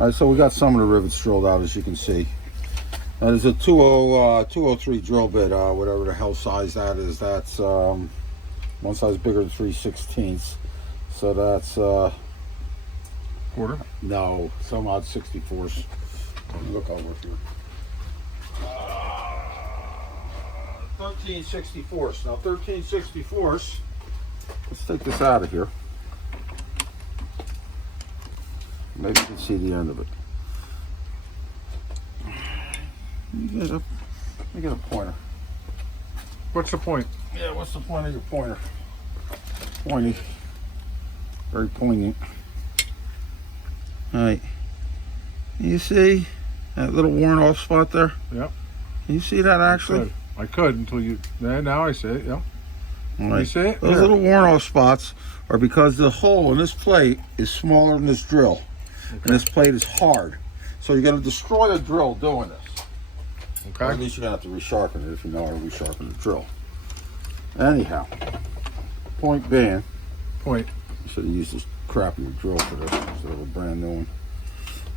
All right, so we got some of the rivets drilled out, as you can see. There's a 203 drill bit, whatever the hell size that is. That's one size bigger than 3/16. So that's quarter? No, some odd 64s. Look over here. 13/64. Now 13/64. Let's take this out of here. Maybe you can see the end of it. Let me get a pointer. What's the point? Yeah, what's the point of your pointer? Pointy. Very poignant. Alright. You see that little worn off spot there? Yep. Can you see that actually? I could until you. Now I see it. Yep. Right. You see it? Those little worn off spots are because the hole in this plate is smaller than this drill. Okay. And this plate is hard. So you're going to destroy the drill doing this. Okay. Or at least you're going to have to resharpen it if you know how to resharpen the drill. Anyhow, point being. Point. You should have used this crappy drill for this instead of a brand new one.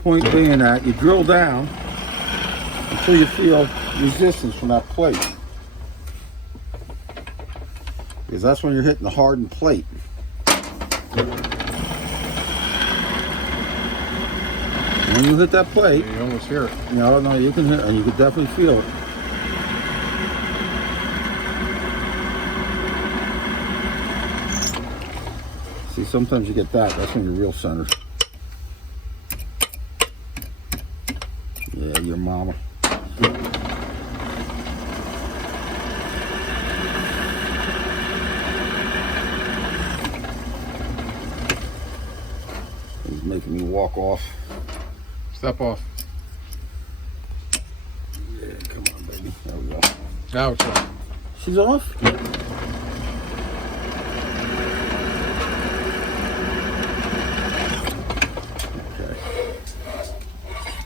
Point being that you drill down until you feel resistance from that plate. Because that's when you're hitting the hardened plate. When you hit that plate, you almost hear it. No, you can hear it, and you can definitely feel it. See, sometimes you get that. That's when you're real centered. Yeah, your mama. He's making me walk off. Step off. Yeah, come on, baby. There we go. Now it's off. She's off? Okay.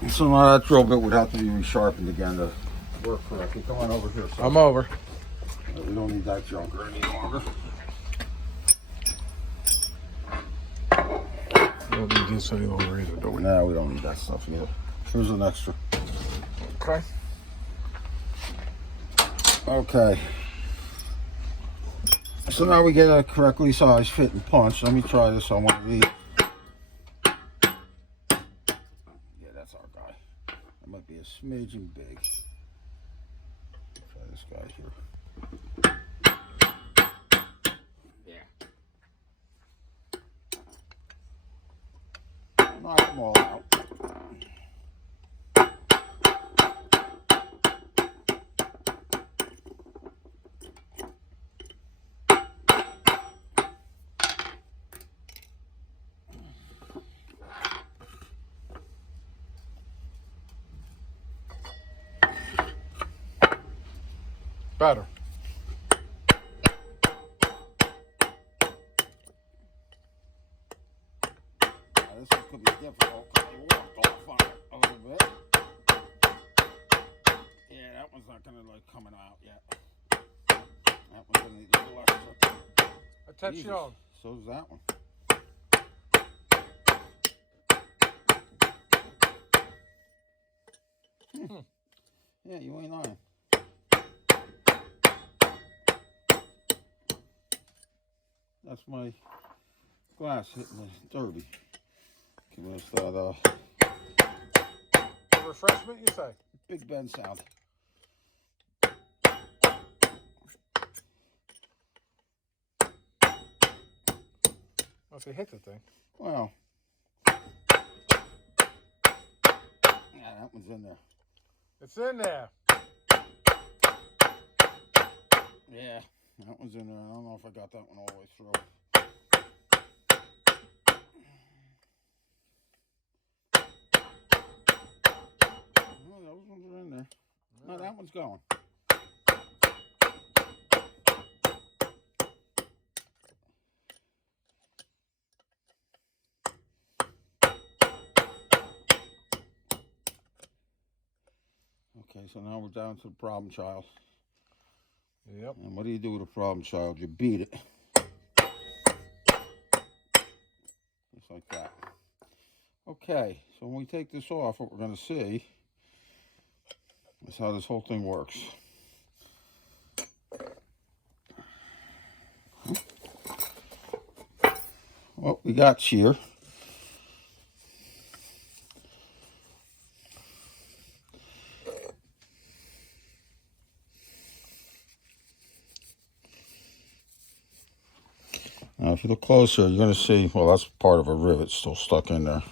So now that drill bit would have to be resharpened again to work correctly. Come on over here. I'm over. We don't need that junker any longer. We don't need this any longer either, do we? No, we don't need that stuff either. Here's an extra. Okay. Okay. So now we get a correctly sized fit and punch. Let me try this on one of these. Yeah, that's our guy. That might be a smidgen big. Try this guy here. Knock them all out. Better. This one could be difficult because I walked off on it a little bit. Yeah, that one's not going to like coming out yet. That one's going to need a little extra. Attention. So's that one. Yeah, you ain't lying. That's my glass hitting the derby. Give us that Refreshment, you say? Big Ben sound. Oh, so you hit the thing. Well, yeah, that one's in there. It's in there. Yeah, that one's in there. I don't know if I got that one all the way through. Oh, those ones are in there. No, that one's going. Okay, so now we're down to the problem child. Yep. And what do you do with a problem child? You beat it. Just like that. Okay, So when we take this off, what we're going to see is how this whole thing works. What we got here now, if you look closer, you're going to see, well, that's part of a rivet still stuck in there.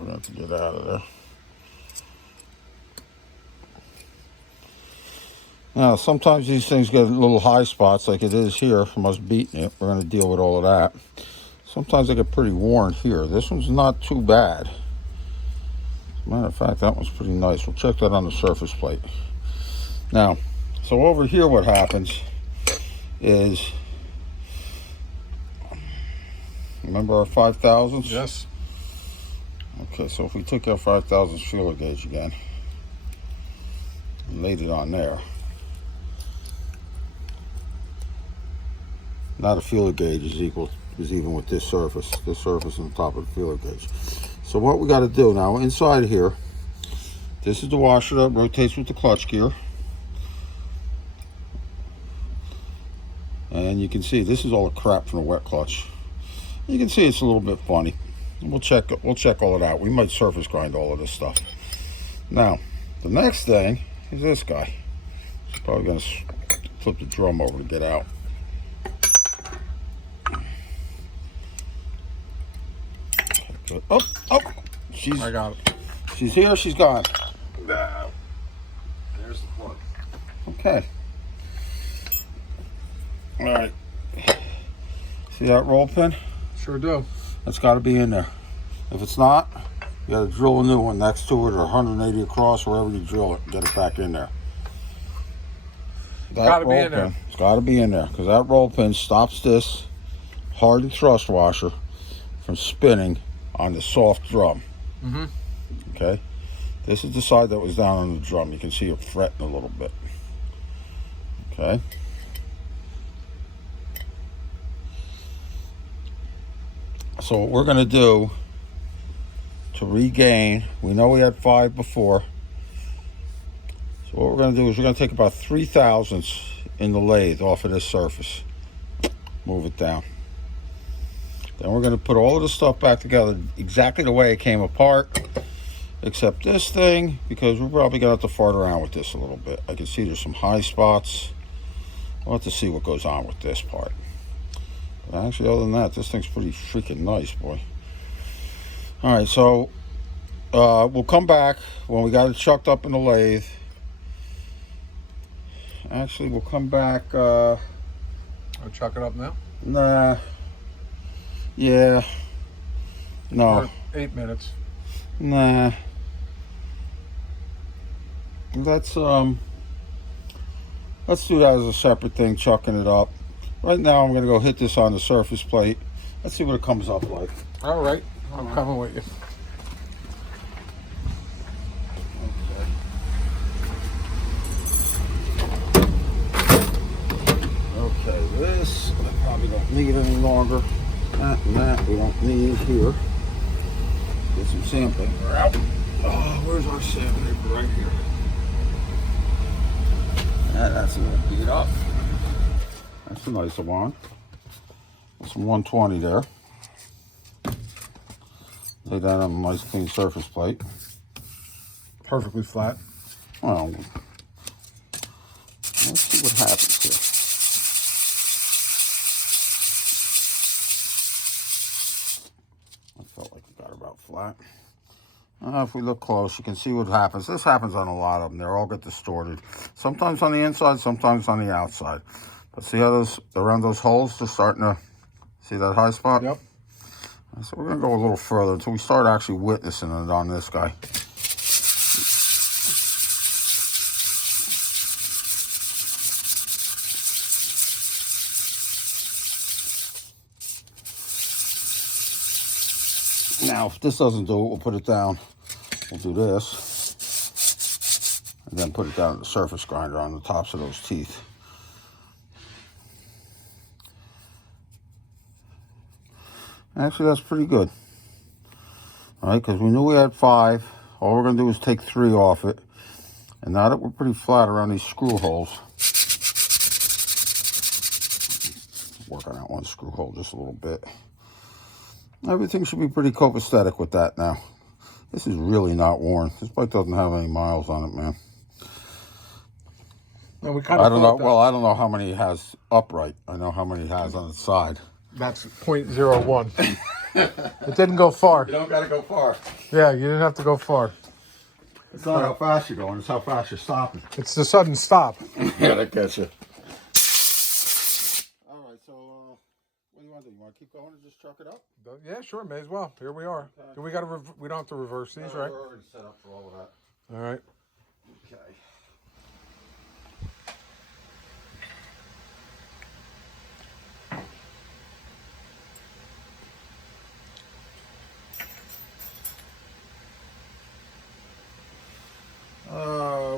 We're going to have to get out of there. Now, sometimes these things get little high spots like it is here from us beating it. We're going to deal with all of that. Sometimes they get pretty worn here. This one's not too bad. As a matter of fact, that one's pretty nice. We'll check that on the surface plate. Now, so over here what happens is, remember our 5,000s? Yes. Okay, so if we took our 5,000s feeler gauge again and laid it on there. Now the feeler gauge is even with this surface on the top of the feeler gauge. So what we got to do now, inside here, this is the washer that rotates with the clutch gear. And you can see this is all the crap from the wet clutch. You can see it's a little bit funny. We'll check all of that. We might surface grind all of this stuff. Now, the next thing is this guy. He's probably going to flip the drum over to get out. Oh, I got it. She's here, she's gone. There's the plug. Okay. All right. See that roll pin? Sure do. That's got to be in there. If it's not, you got to drill a new one next to it, or 180 across, wherever you drill it, get it back in there. That Gotta be roll in there. pin, it's got to be in there, because that roll pin stops this hardened thrust washer from spinning on the soft drum. Mm-hmm. Okay, this is the side that was down on the drum. You can see it fretting a little bit. Okay. So what we're going to do to regain, we know we had 5 before. So what we're going to do is we're going to take about 3/1000 in the lathe off of this surface. Move it down. Then we're going to put all of the stuff back together exactly the way it came apart, except this thing, because we're probably going to have to fart around with this a little bit. I can see there's some high spots. We'll have to see what goes on with this part. But actually, other than that, this thing's pretty freaking nice, boy. All right, so we'll come back when we got it chucked up in the lathe. Actually, we'll come back. I'll chuck it up now. Nah. Yeah. No. For 8 minutes. Nah. Let's do that as a separate thing, chucking it up. Right now, I'm gonna go hit this on the surface plate. Let's see what it comes up like. All right. I'm coming with you. Okay, this I probably don't need any longer. That and that we don't need here. Get some sandpaper out. Oh, where's our sandpaper? Right here. That's a little beat up. That's a nice one. Some 120 there. Lay that on a nice clean surface plate. Perfectly flat. Well, let's see what happens here. I felt like we got about flat. If we look close, you can see what happens. This happens on a lot of them. They all get distorted. Sometimes on the inside, sometimes on the outside. But see how those, around those holes, just starting to, see that high spot? Yep. So we're going to go a little further until we start actually witnessing it on this guy. Now, if this doesn't do it, we'll put it down. We'll do this. And then put it down in the surface grinder on the tops of those teeth. Actually, that's pretty good. All right, because we knew we had 5. All we're going to do is take 3 off it. And now that we're pretty flat around these screw holes, work on that one screw hole just a little bit. Everything should be pretty copacetic with that now. This is really not worn. This bike doesn't have any miles on it, man. And we kind I of don't know. Well, I don't know how many it has upright. I know how many it has on the side. that's 0.01. It didn't go far. You don't got to go far. Yeah, you didn't have to go far. It's not how fast you're going. It's how fast you're stopping. It's the sudden stop. Yeah, that gets you. All right, so what do you want to do? You want to keep going and just chuck it up? Yeah, sure, may as well. Here we are. Okay. Do we got to? We don't have to reverse these, right? We're already set up for all of that. All right. Okay.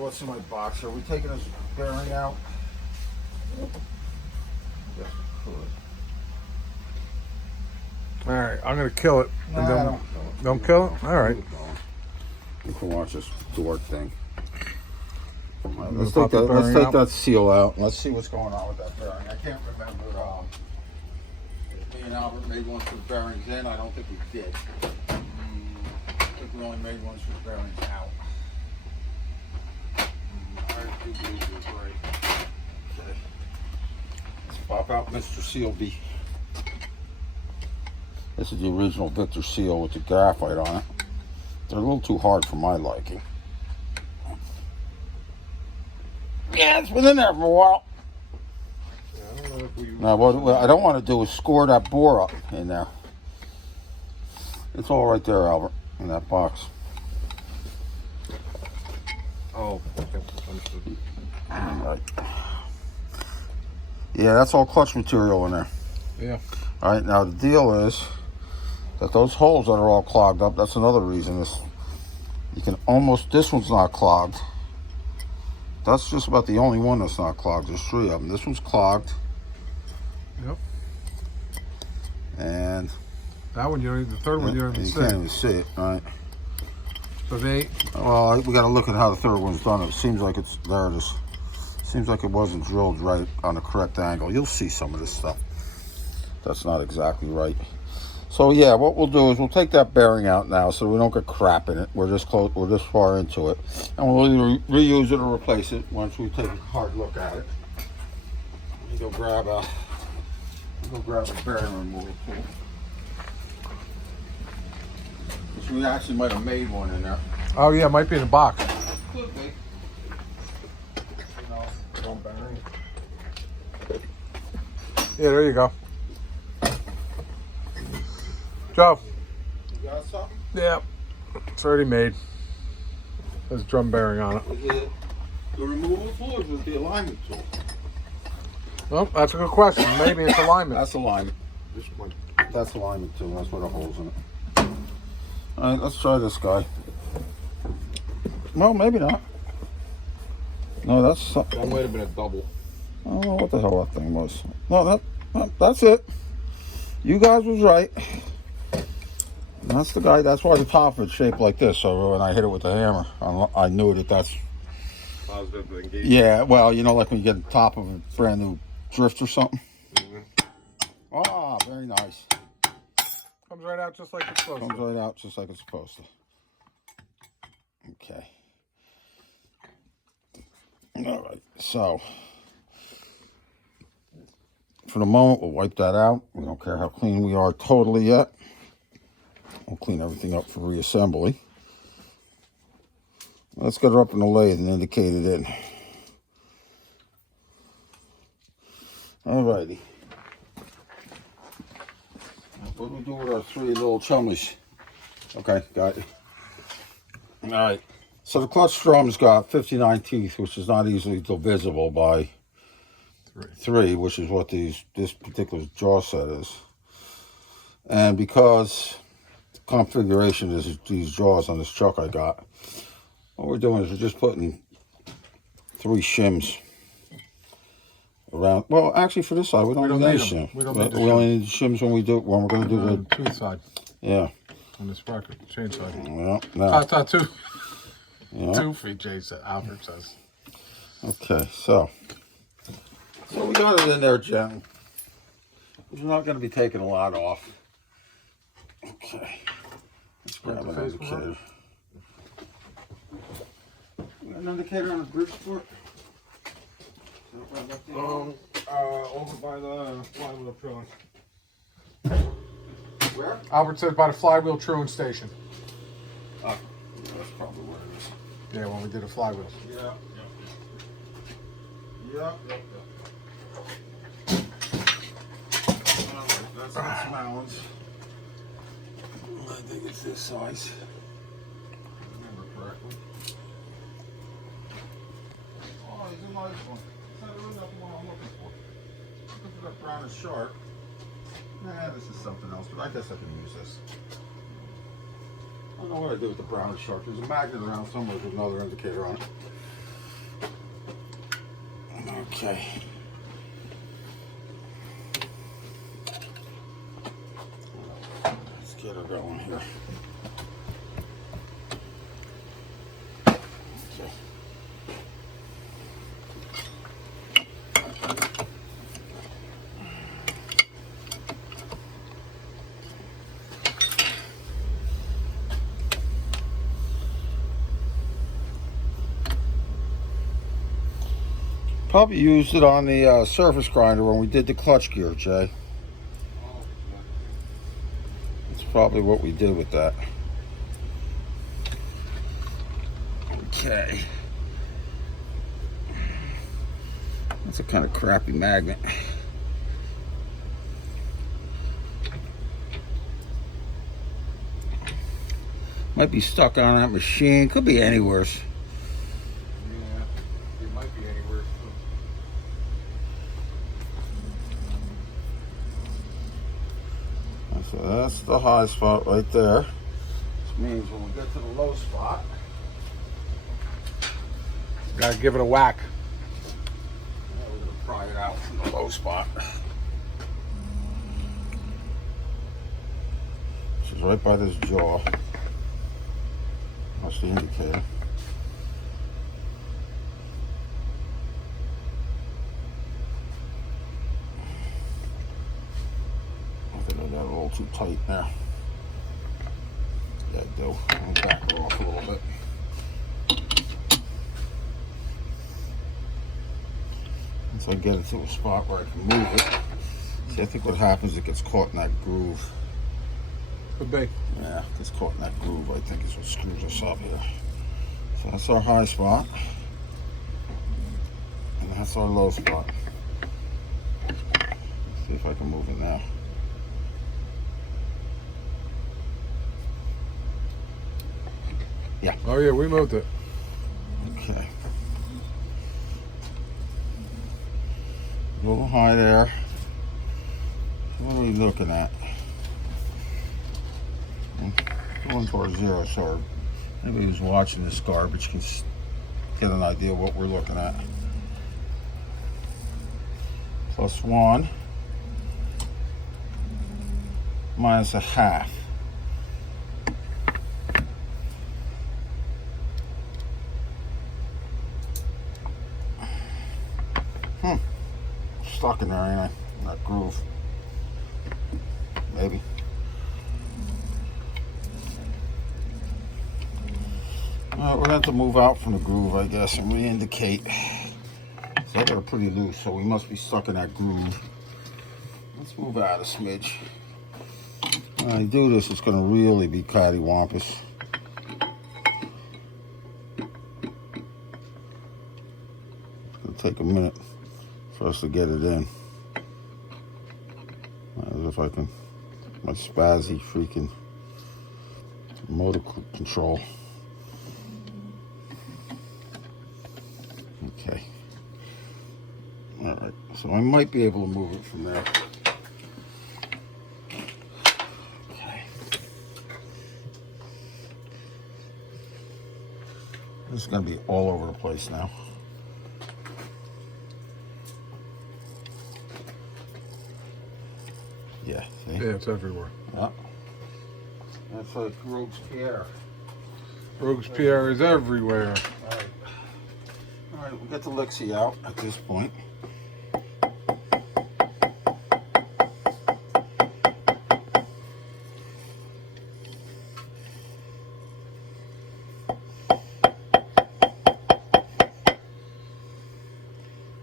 What's in my box? Are we taking this bearing out? Yes, we could. All right. I'm gonna kill it. And Nah, then, don't kill it. All right. You can watch this dork thing. All right, You let's pop take the that. Let's bearing take out? that seal out. Let's see what's going on with that bearing. I can't remember. If me and Albert made ones for the bearings in. I don't think we did. I think we only made ones for the bearings out. I do believe you're right. Okay. Let's pop out Mr. Sealby. This is the original Victor seal with the graphite on it. They're a little too hard for my liking. Yeah, it's been in there for a while. Yeah, I don't know if we. Now, what I don't want to do is score that bore up in there. It's all right there, Albert, in that box. Oh, okay. Understood. All right. Yeah, that's all clutch material in there. Yeah. All right, now the deal is that those holes that are all clogged up, that's another reason. You can almost, this one's not clogged. That's just about the only one that's not clogged. There's 3 of them. This one's clogged. Yep. And That one, you don't. The third one, you don't even you see. can't even see it, all right? So they. Well, we got to look at how the third one's done. It seems like it's, there it is. Seems like it wasn't drilled right on the correct angle. You'll see some of this stuff. That's not exactly right. So yeah, what we'll do is we'll take that bearing out now so we don't get crap in it. We're this close, we're this far into it. And we'll either reuse it or replace it once we take a hard look at it. Let me go grab a bearing removal tool. Which we actually might have made one in there. Oh yeah, might be in the box. Could be. One bearing. Yeah, there you go. Joe. You got something? Yeah. It's already made. There's a drum bearing on it. Is it the removal tool or is it the alignment tool? Well, that's a good question. Maybe it's alignment. That's alignment. This one. That's alignment too. That's where the holes in it. All right, let's try this guy. No, maybe not. No, that's. That might have been a double. I don't know what the hell that thing was. No, that's it. You guys was right. And that's the guy. That's why the top is shaped like this. So when I hit it with the hammer, I knew that that's. Positive engagement. Yeah, well, you know, like when you get the top of a brand new drift or something. Mm-hmm. Ah, very nice. Comes right out just like it's supposed Comes to. right out just like it's supposed to. Okay. All right, so for the moment, we'll wipe that out. We don't care how clean we are totally yet. We'll clean everything up for reassembly. Let's get her up in the lathe and indicate it in. All righty. What do we do with our 3 little chumleys? Okay, got it. All right. So the clutch drum's got 59 teeth, which is not easily divisible by 3, which is what this particular jaw set is. And because the configuration is these jaws on this truck I got, what we're doing is we're just putting 3 shims around. Well, actually, for this side, we don't need need any them. shim. We don't need the We only need shims when we're going to do the Tooth side. yeah. on the sprocket chainsaw. Well, no. Two Yeah. feet, Jason. Albert says. Okay, so we got it in there, gently. We're not going to be taking a lot off. Okay. Let's grab an indicator. We got an indicator on the Bridgeport? Over by the flywheel trilling. Where? Albert said by the flywheel trilling station. Oh, that's probably where it is. Yeah, when we did the flywheels. Yeah. Yep. Alright, that's Mounds. I think it's this size. If I remember correctly. Oh, he's a nice one. It's not really not the one I'm looking for. Looking for that brownish shark. Nah, this is something else, but I guess I can use this. I don't know what I did with the brownish shark. There's a magnet around somewhere with another indicator on it. Okay. Let's get her going here. Okay. Probably used it on the surface grinder when we did the clutch gear, Jay. That's probably what we did with that. Okay. That's a kind of crappy magnet. Might be stuck on that machine. Could be anywhere. So that's the high spot right there. Which means when we get to the low spot, Gotta give it a whack. yeah, we're gonna pry it out from the low spot. Which is right by this jaw. That's the indicator. I think I got it a little too tight there. Yeah, I do. Let me back her off a little bit. Once I get it to a spot where I can move it. See, I think what happens is it gets caught in that groove. Could be. Yeah, it gets caught in that groove, I think is what screws us up here. So that's our high spot. And that's our low spot. Let's see if I can move it now. Yeah. Oh yeah, we moved it. Okay. A little high there. What are we looking at? Going towards 0, so anybody who's watching this garbage can get an idea of what we're looking at. +1 minus a half. Stuck in there, ain't I? In that groove. Maybe. Alright, we're gonna have to move out from the groove, I guess, and re-indicate. So I got it pretty loose, so we must be stuck in that groove. Let's move out a smidge. When I do this, it's gonna really be cattywampus. It'll take a minute for us to get it in. As if I can, my spazzy freaking motor control. Okay. All right. So I might be able to move it from there. Okay. This is going to be all over the place now. Yeah, see? Yeah, it's everywhere. Yeah. It's like Robespierre. Robespierre is everywhere. Alright. Alright, we'll get the Lixie out at this point.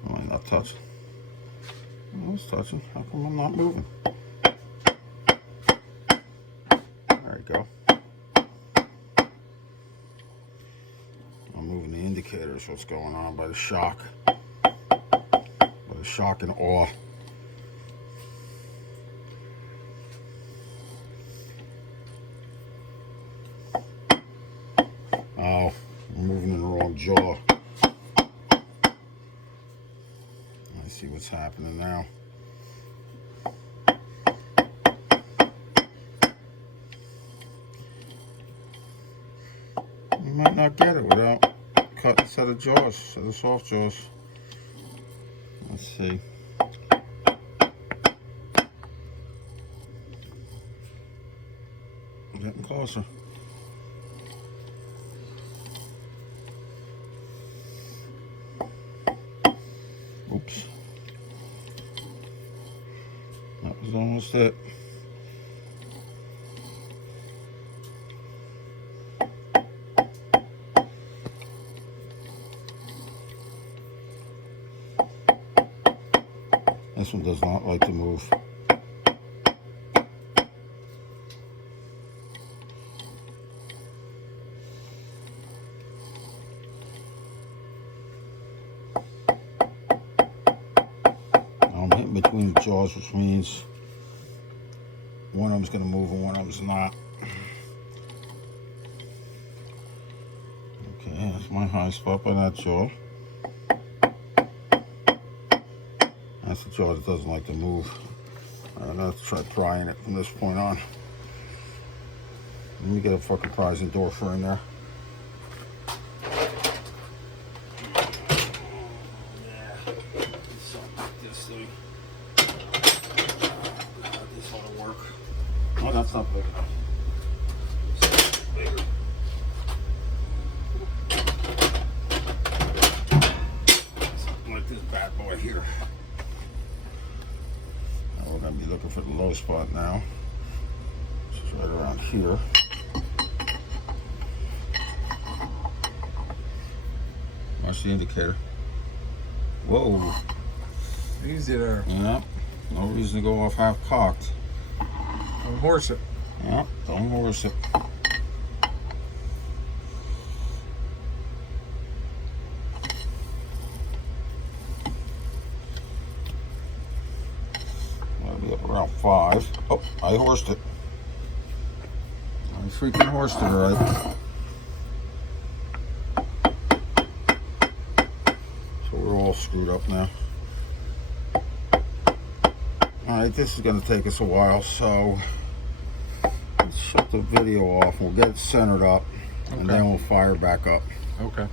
Am I not touching? I was touching. How come I'm not moving? There you go. I'm moving the indicators. What's going on by the shock? By the shock and awe. Oh, I'm moving in the wrong jaw. I see what's happening now. You might not get it without cutting a set of jaws, set of soft jaws. Let's see. I'm getting closer. Oops. That was almost it. This one does not like to move. I'm hitting between the jaws, which means one of them's going to move and one of them's not. Okay, that's my high spot by that jaw. That's the jaw that doesn't like to move. I'm gonna try prying it from this point on. Let me get a fucking prize endorpher in there. Yeah, something like this thing. This ought to work. Oh, that's not big enough. This is bigger. Something like this bad boy here. We're going to be looking for the low spot now, which is right around here. Watch the indicator. Whoa. Easy there. Yeah, no reason to go off half cocked. Don't horse it. Yeah, don't horse it. Up around 5. Oh, I horsed it. I freaking horsed it, right? So we're all screwed up now. Alright, this is going to take us a while, so let's shut the video off and we'll get it centered up, and then we'll fire back up. Okay.